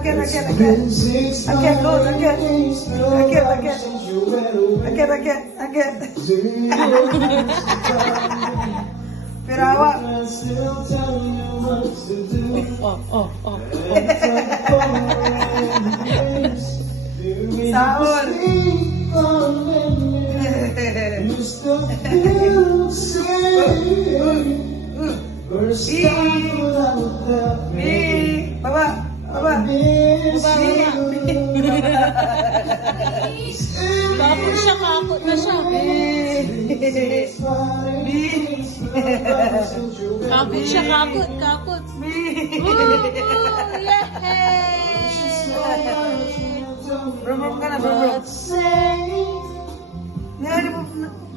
again. Again, Lord, again. Again. Pirawa. Sahur. Baba. Kapot siya, kapot na siya. Kapot siya, kapot. Brum ka na, brum. Nihari mo,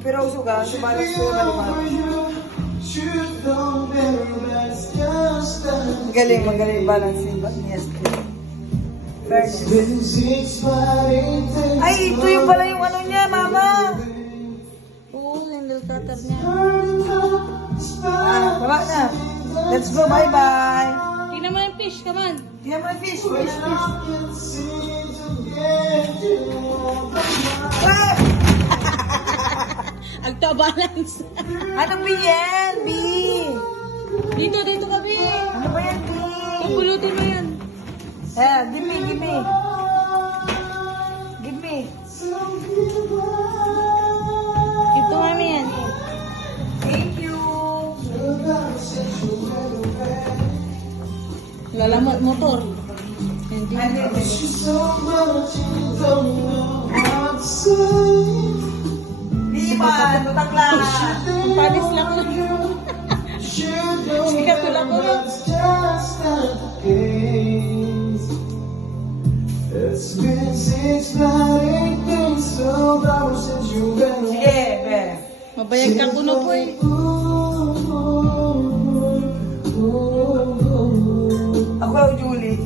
pero usog ka, subalas ko yung kalimang. Magaling balancing ba? Yes. Ay, ito yung pala yung ano niya, mama. Oo, handle cutter niya. Baba na. Let's go, bye-bye. Tingnan mo yung fish, come on. Tingnan mo yung fish. Agta-balance. Ano ba yan, B? Dito ka, B. Ano ba yan, B? Pupulutin mo yan. Give me. Ito kami yan. Thank you. Lalamot motor. Hindi. Liman, butakla. Panis lang lang. Sikat tulak ko lang. It's been 6 bloody days, 12 hours since you've been Sige, be. Mabayag ka kuno po eh. Ako, Julie.